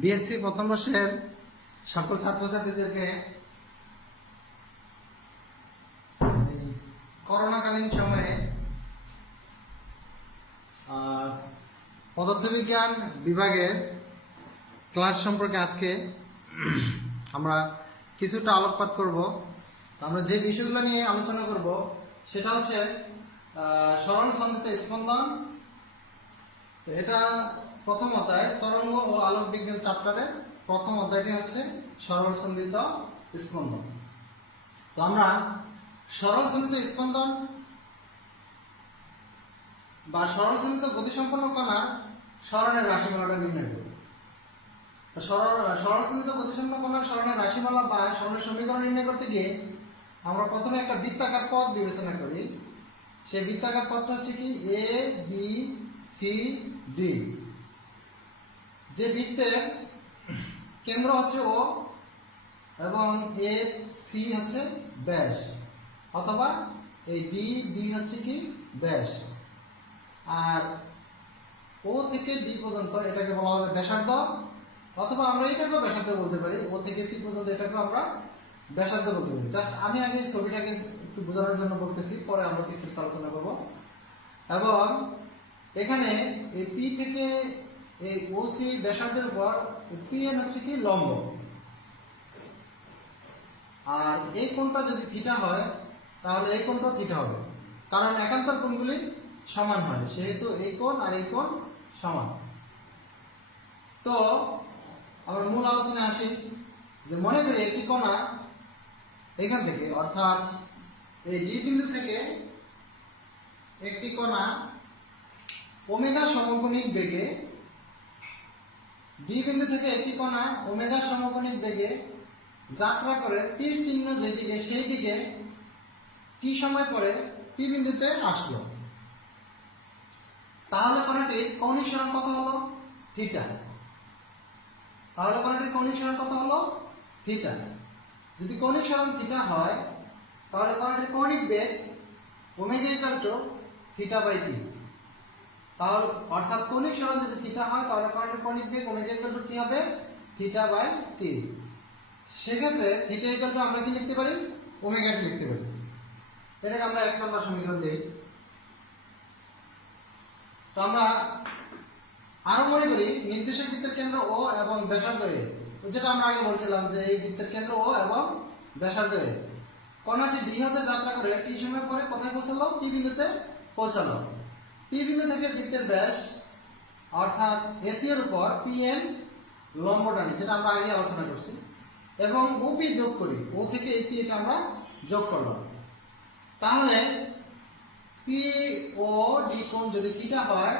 BSc প্রথম বর্ষের সকল ছাত্রছাত্রীদেরকে করোনাকালীন সময়ে পদার্থবিজ্ঞান বিভাগের ক্লাস সম্পর্কে আজকে আমরা কিছুটা আলোকপাত করব। আমরা যে বিষয়গুলো নিয়ে আলোচনা করব সেটা হচ্ছে সরল সন্ধিত স্পন্দন। তো এটা প্রথম অধ্যায় তরঙ্গ ও আলোক বিজ্ঞান চ্যাপ্টারের প্রথম অধ্যায়টি হচ্ছে সরল সন্ধিত স্পন্দন। তো আমরা সরল সন্ধিত স্পন্দন বা সরল সন্ধিত গতিসম্পন্ন কণার সরণের রাশিমালাটা নির্ণয় করব। সরল সন্ধিত গতিসম্পন্ন কণার সরণের রাশিমালা বা সরণের সমীকরণ নির্ণয় করতে গিয়ে আমরা প্রথমে একটা বৃত্তাকার পথ বিবেচনা করি। সেই বৃত্তাকার পথটা হচ্ছে কি এ বি সি ডি। যে বৃত্তের কেন্দ্র হচ্ছে ও এবং এ সি হচ্ছে ব্যাস, অথবা এই ডি বি হচ্ছে কি ব্যাস, আর ও থেকে ডি পর্যন্ত এটাকে বলা হবে ব্যাসার্ধ, অথবা আমরা এটাকেও ব্যাসার্ধ বলতে পারি। ও থেকে পি পর্যন্ত এটাকে আমরা ব্যাসার্ধ বলতে পারি। জাস্ট আমি আগে ছবিটাকে একটু বোঝানোর জন্য বলতেছি, পরে আমরা বিস্তারিত আলোচনা করব। এবং এখানে এই পি থেকে এই ওসি ব্যাসার্ধের উপর পিএন হচ্ছে কি লম্ব, আর এই কোণটা যদি থিটা হয় তাহলে এই কোণটা থিটা হবে, কারণ একান্তর কোণগুলি সমান হয়, সেহেতু এই কোণ আর এই কোণ সমান। তো আমরা মূল আলোচনায় আসি। যে মনে করি একটি কণা এখান থেকে, অর্থাৎ এই ডি বিন্দু থেকে একটি কণা ওমেগা সমকোণিক বেগে, ডি বিন্দু থেকে একটি কণা ওমেগা সমকোণিক বেগে যাত্রা করে তীর চিহ্ন যেদিকে সেই দিকে টি সময় পরে পি বিন্দুতে আসলো। তাহলে কণাটির কৌণিক সরণ কত হলো? থিটা। তাহলে কণাটির কৌণিক সরণ কত হলো? থিটা। যদি কৌণিক সরণ থিটা হয় তাহলে কণাটির কৌণিক বেগ omega equal to theta by t. তাহলে অর্থাৎ কৌণিক সরণ যদি থিটা হয় তাহলে কণাটির কৌণিক বেগ ওমেগা ইকুয়াল টু কি হবে? থিটা বাই টি। সেক্ষেত্রে থিটা ইকুয়াল টু আমরা কি লিখতে পারি? ওমেগা টি লিখতে পারি। এটাকে আমরা 1 নম্বর সমীকরণ দিই। তো আমরা আরো মনে করি নির্দেশক বৃত্তের কেন্দ্র ও এবং ব্যাসার্ধ এ, যেটা আমরা আগে বলছিলাম যে এই বৃত্তের কেন্দ্র ও এবং ব্যাসার্ধ এ। কণাটি ডি হতে যাত্রা করে টি সময় পরে কোথায় পৌঁছালো? পি বিন্দুতে পৌঁছালো। পি বিন্দু থেকে বৃত্তের ব্যাস অর্থাৎ এসি এর উপর পিএন লম্ব টানি, যেটা আমরা আগে আলোচনা করছি, এবং ওপি যোগ করি। ও থেকে এই পি এটা আমরা যোগ করলাম। তাহলে পি ও ডি কোণ যদি থিটা হয়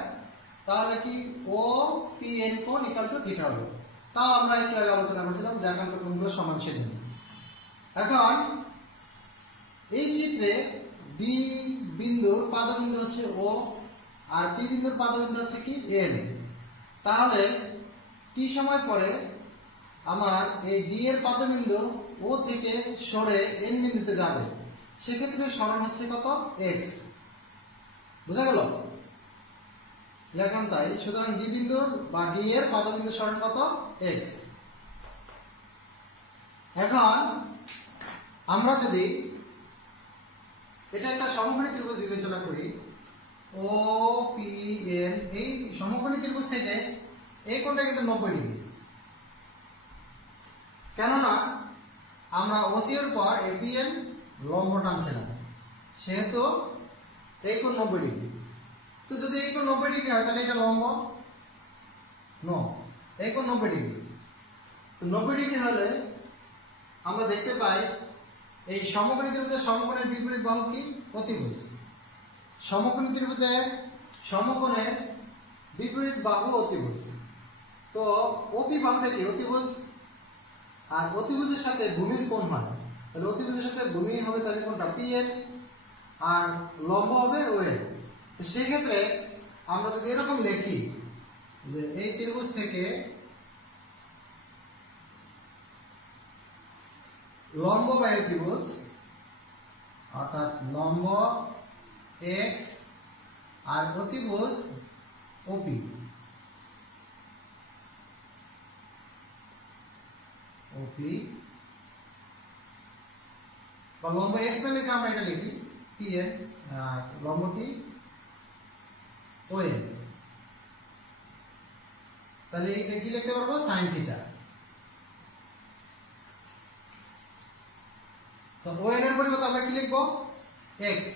তাহলে কি ও পি এন কোণ ইকুয়াল টু থিটা হবে। তাও আমরা একটু আগে আলোচনা করছিলাম যে একান্ত কোণগুলো সমান সেজন্য। এখন এই চিত্রে ডি বিন্দুর পাদবিন্দু হচ্ছে ও আর পি বিন্দুর পাদবিন্দু হচ্ছে কি এন। তাহলে টি সময় পরে আমার এই ডি এর পাদবিন্দু ও থেকে সরে এন বিন্দুতে যাবে। সেক্ষেত্রে সরণ হচ্ছে কত? এক্স। বুঝা গেল? লেখাম তাই। সুতরাং ডি বিন্দুর বা ডি এর পাদবিন্দু সরণ কত? এক্স। এখন আমরা যদি এটা একটা সমকোণী ত্রিভুজ বিবেচনা করি, ও পি এন, এই সমকোণী ত্রিভুজ থেকে এই কোণটা কিন্তু 90 ডিগ্রি, কেননা আমরা ওসি এর পর এপিএন লম্ব টানছিলাম, সেহেতু এই কোণ 90 ডিগ্রি। তো যদি এই কোণ 90 ডিগ্রি হয় তাহলে এটা লম্ব নো, এই কোণ 90 ডিগ্রি। তো 90 ডিগ্রি হলে আমরা দেখতে পাই এই সমকোণী ত্রিভুজের সমকোণের বিপরীত বাহু কি? অতিভুজ। সমকোণী ত্রিভুজের সমকোণের বিপরীত বাহু অতিভুজ। তো ওপি বাহুটা কি? অতিভুজ। আর অতিভুজের সাথে ভূমির কোণ হয়, তাহলে অতিভুজের সাথে ভূমি হবে তাহলে কোনটা? পিএন, আর লম্ব হবে ওএ। তো সেক্ষেত্রে আমরা যদি এরকম লিখি যে এই ত্রিভুজ থেকে লম্ব বায়ু ত্রিভুজ, অর্থাৎ লম্ব এক্স আর অতিভুজ ওপি, ওপি বা লম্ব এক্স না লিখে আমরা এটা লিখি পি এন আর লম্বটি ও এন, তাহলে এটা কি লিখতে পারবো সাইন থিটা। তো ও এন এর পরিবর্তে আমরা কি লিখবো এক্স,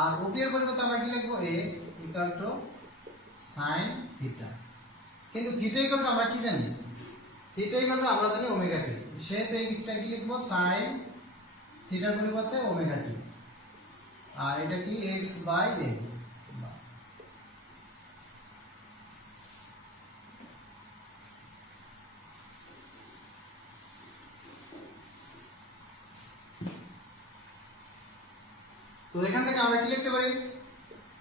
আর ওপি এর পরিবর্তে আমরা কি লিখবো এ ইকুয়াল টু সাইন থিটা। কিন্তু থিটা ইকুয়াল টু আমরা কি জানি, থিটা ইকুয়াল টু আমরা জানি ওমেগা টি, সেহেতু এইটা কি লিখবো সাইন থিটার পরিবর্তে ওমেগা টি, আর এটা কি এক্স বাই এ। তো এখান থেকে আমরা কি লিখতে পারি,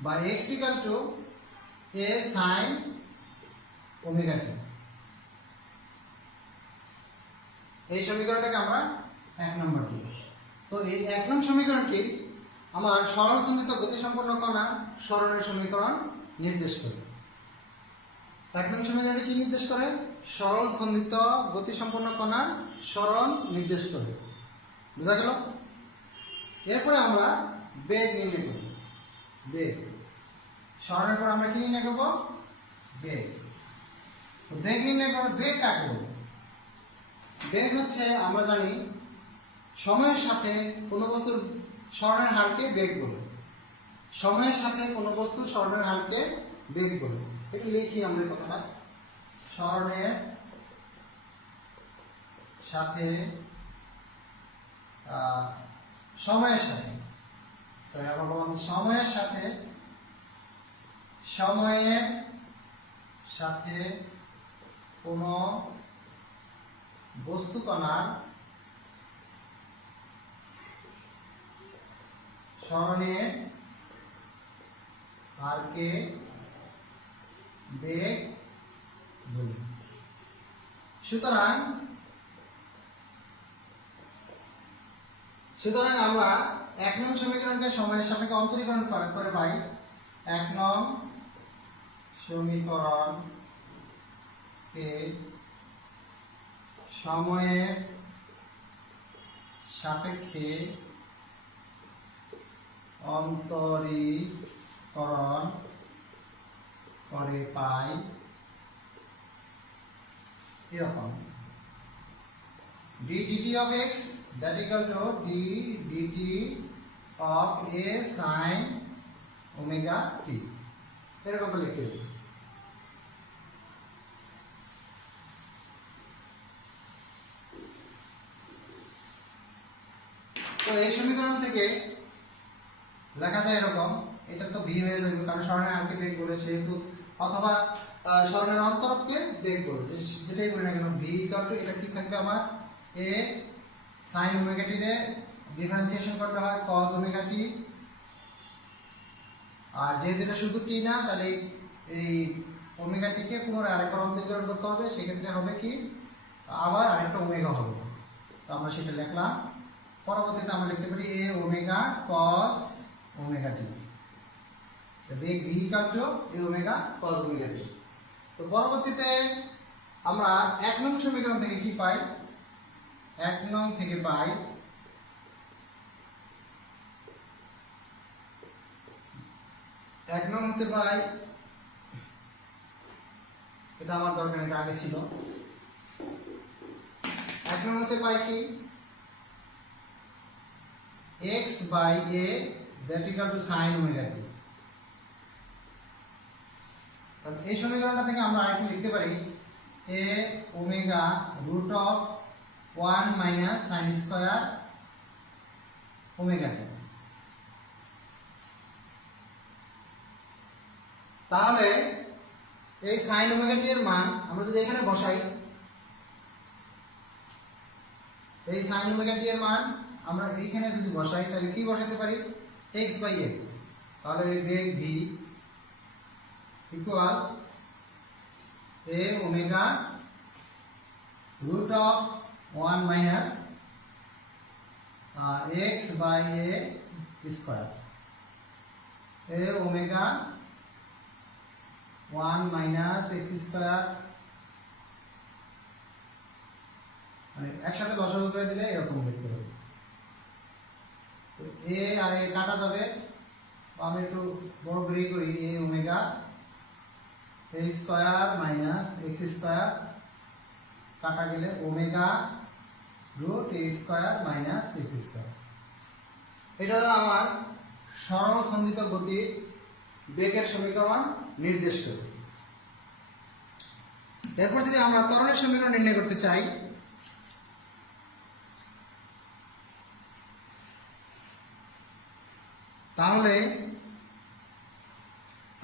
বা x equal to a sin omega t. এই সমীকরণটাকে আমরা 1 নম্বর দিই। তো এই 1 নং সমীকরণটি আমার সরল সন্ধিত গতিসম্পন্ন কণা সরণের সমীকরণ নির্দেশ করে। 1 নং সমীকরণটি কি নির্দেশ করে, সরল সন্ধিত গতিসম্পন্ন কণা সরণ নির্দেশ করে। বুঝা গেল? এরপরে আমরা বেগ নির্ণয় করব। বেগ সরণের পর আমরা কি নির্ণয় করব, বেগ। তো বেগ নির্ণয় করব, বেগ কাকে বলে? বেগ হচ্ছে আমরা জানি সময়ের সাথে কোনো বস্তুর সরণের হারকে বেগ বলে। সময়ের সাথে কোনো বস্তুর সরণের হারকে বেগ বলে। এটা লিখি আমরা কথাটা, সরণের সাথে সময়ের সাথে সময়ের সাথে কোন বস্তু কণার সরণের হারকে বেগ বলি। সুতরাং আমরা 1 নং সমীকরণকে সময়ের সাপেক্ষে অন্তরীকরণ করে পাই। 1 নং সমীকরণকে সময়ের সাপেক্ষে অন্তরীকরণ করে পাই এরকম d dt of x that equal to d dt of a sin omega t এরকম লিখে দেব। তো এই সমীকরণ থেকে লেখা যায় এরকম, এটা তো v হয়ে যাবে কারণ সরণের হারকে বেগ বলে, সেহেতু অথবা সরণের অন্তরককে বেগ বলে, যেটাই বলি না কেন v ইকুয়াল টু এটা কি থাকবে আমার a sin ওমেগা t রে ডিফারেন্সিয়েশন করতে হয় cos ওমেগা t, আর যেহেতু এটা শুধু t না তাহলে এই ওমেগা t কে পুনরায় আরেকবার অন্তরীকরণ করতে হবে, সেক্ষেত্রে হবে কি আবার আরেকটা ওমেগা হবে। তো আমরা সেটা লিখলাম। পরবর্তীতে আমরা লিখতে পারি a omega cos omega t, beg v equal to a omega cos omega t। তো পরবর্তীতে আমরা 1 নং সমীকরণ থেকে কি পাই, 1 নং থেকে পাই হতে পাই, এটা আমার দরকার, এটা আগে ছিল। 1 নং হতে পাই কি x by a that equal to sin omega t। তাহলে এই সমীকরণটা থেকে আমরা আরেকটু লিখতে পারি a omega root of 1 minus sin square omega t। তাহলে এই sin omega t এর মান আমরা যদি এখানে বসাই, এই sin omega t এর মান আমরা এইখানে যদি বসাই তাহলে কি বসাতে পারি x by a। তাহলে এই বেগ v equal a omega root of 1 minus x by a square, a omega 1 minus x square মানে একসাথে লসাগু করে দিলে এরকম দেখতে হবে। তো এ আর এ কাটা যাবে, আমি একটু বড় করে করি, এ ওমেগা এ স্কয়ার মাইনাস এক্স স্কয়ার কাটা গেলে ওমেগা রুট এ স্কয়ার মাইনাস এক্স স্কয়ার। এটা দ্বারা আমার সরল সন্ধিত গতির বেগের সমীকরণ নির্দেশ করে। এরপর যদি আমরা ত্বরণের সমীকরণ নির্ণয় করতে চাই, তাহলে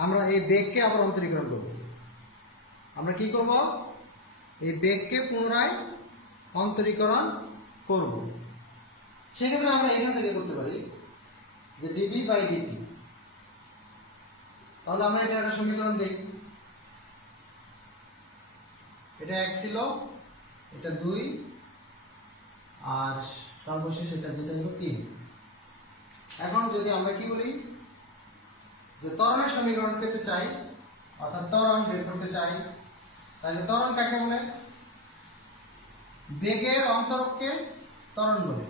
আমরা এই বেগকে আবার অন্তরীকরণ করব। আমরা কি করব? এই বেগকে পুনরায় অন্তরীকরণ করব। সেক্ষেত্রে আমরা এখান থেকে করতে পারি যে ডিভি বাই ডিটি। তাহলে আমরা এটা একটা সমীকরণ দিই, এটা 1 ছিল, এটা 2, আর সর্বশেষ এটা যেটা হলো 3। এখন যদি আমরা কি বলি যে ত্বরণের সমীকরণ পেতে চাই, অর্থাৎ ত্বরণ বের করতে চাই, তাহলে ত্বরণ কাকে বলে? বেগের অন্তরককে ত্বরণ বলে।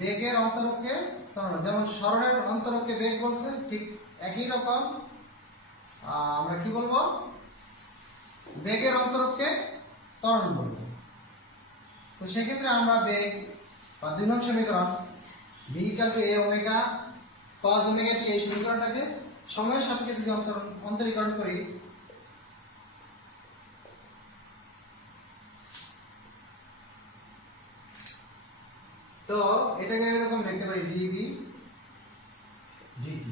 বেগের অন্তরককে ত্বরণ, যেমন সরণের অন্তরককে বেগ বলছে, ঠিক একই রকম আমরা কি বলবো? বেগের অন্তরককে ত্বরণ বলবো। তো সেক্ষেত্রে আমরা বেগ বা 2 নং সমীকরণ v = a omega cos omega t, এই সমীকরণটাকে সময়ের সাপেক্ষে যদি অন্তরীকরণ করি, তো এটাকে এরকম লিখতে পারি dv dt,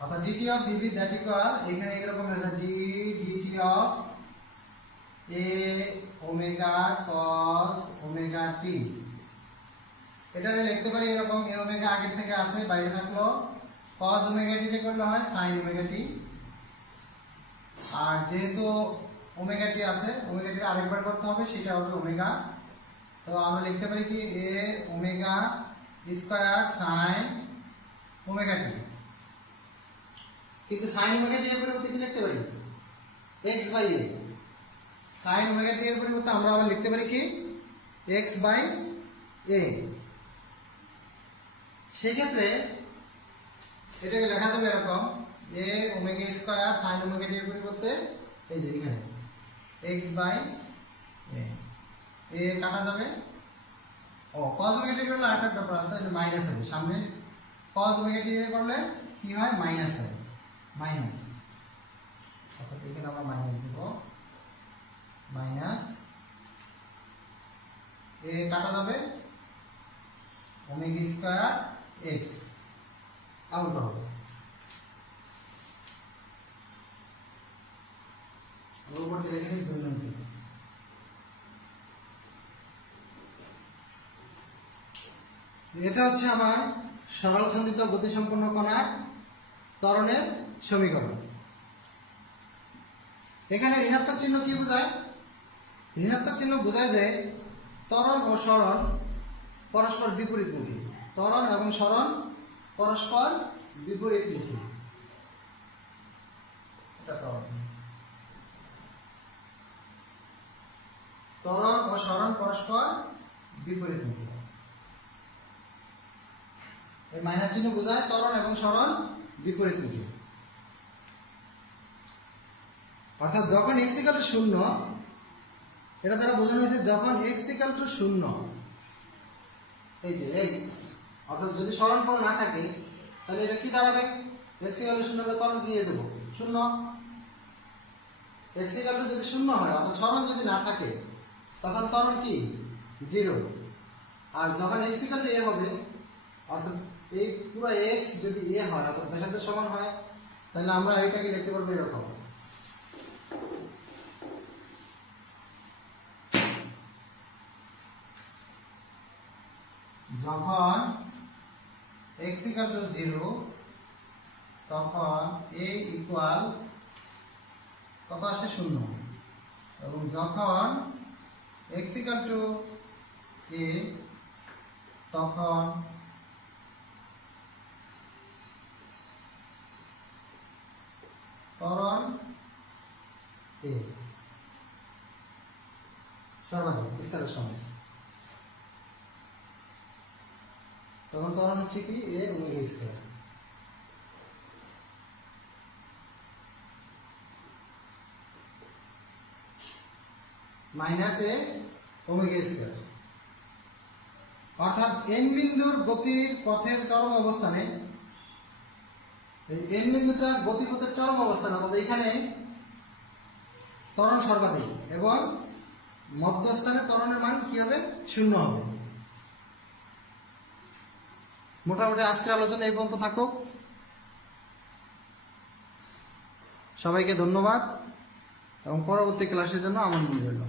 অর্থাৎ dt of dv that equal, এখানে এরকম লেখা dt of a omega cos omega t। এটা লিখতে পারি এরকম, a ওমেগা আগের থেকে আছে, বাইরে থাকলো, cos ওমেগা t কে করলে হয় sin ওমেগা t, আর যেহেতু ওমেগা t আছে, ওমেগা t আরেকবার করতে হবে, সেটা হবে ওমেগা। তো আমরা লিখতে পারি কি a omega square sin omega t। কিন্তু sin ওমেগা t এর পরিবর্তে কি লিখতে পারি? x by a। sin omega t এর পরিবর্তে আমরা আবার লিখতে পারি কি x বাই a। সেক্ষেত্রে এটাকে লেখা যাবে এরকম, a omega square sin omega t এর পরিবর্তে এই যে এখানে x বাই a, a কাটা যাবে। ও cos ওমেগা t করলে আরেকটা ব্যাপার আছে, এটা মাইনাস হবে সামনে, cos ওমেগা t এর করলে কি হয়? মাইনাস হয়, মাইনাস, অর্থাৎ এখানে আমরা মাইনাস দেব, মাইনাস a কাটা যাবে ওমেগা স্কয়ার x আউট হবে। উপরটা লিখে দিই 2 নম্বর। এটা হচ্ছে আমার সরল সন্ধিত গতিসম্পন্ন কণার ত্বরণের সমীকরণ। এখানে ঋণাত্মক চিহ্ন কি বোঝায়? ঋণাত্মক চিহ্ন বোঝায় যে ত্বরণ ও সরণ পরস্পর বিপরীতমুখী। ত্বরণ এবং সরণ পরস্পর বিপরীতমুখী। এটা ত্বরণ ও সরণ পরস্পর বিপরীতমুখী। এই মাইনাস চিহ্ন বোঝায় ত্বরণ এবং সরণ বিপরীতমুখী। অর্থাৎ যখন x = 0, এটা দ্বারা বোঝানো হয়েছে যখন x = 0, এই যে x, অর্থাৎ যদি সরণ কোণ না থাকে তাহলে এটা কি দাঁড়াবে? x = 0 হলে ত্বরণ কি হয়ে যাবে? 0। x = যদি 0 হয়, অর্থাৎ সরণ যদি না থাকে, তখন ত্বরণ কি? 0। আর যখন x = a হবে, অর্থাৎ এই পুরো x যদি a হয়, অর্থাৎ ব্যাসার্ধের সমান হয়, তাহলে আমরা এটাকে লিখতে পারবো এরকম, যখন x = 0 তখন a ইকুয়াল কত আসে? 0। এবং যখন x = a তখন ত্বরণ a। সর্বাধিক বিস্তারের সময়। তখন ত্বরণ হচ্ছে কি এ ওমেগা স্কয়ার মাইনাস এ ওমেগা স্কয়ার। অর্থাৎ এন বিন্দুর গতির পথের চরম অবস্থানে, এই এন বিন্দুটা গতিপথের চরম অবস্থানে, অর্থাৎ এখানে ত্বরণ সর্বাধিক এবং মধ্যস্থানে ত্বরণের মান কি হবে? শূন্য হবে। মোটামুটি আজকের আলোচনা এই পর্যন্ত থাকুক। সবাইকে ধন্যবাদ এবং পরবর্তী ক্লাসের জন্য আমন্ত্রণ রইল।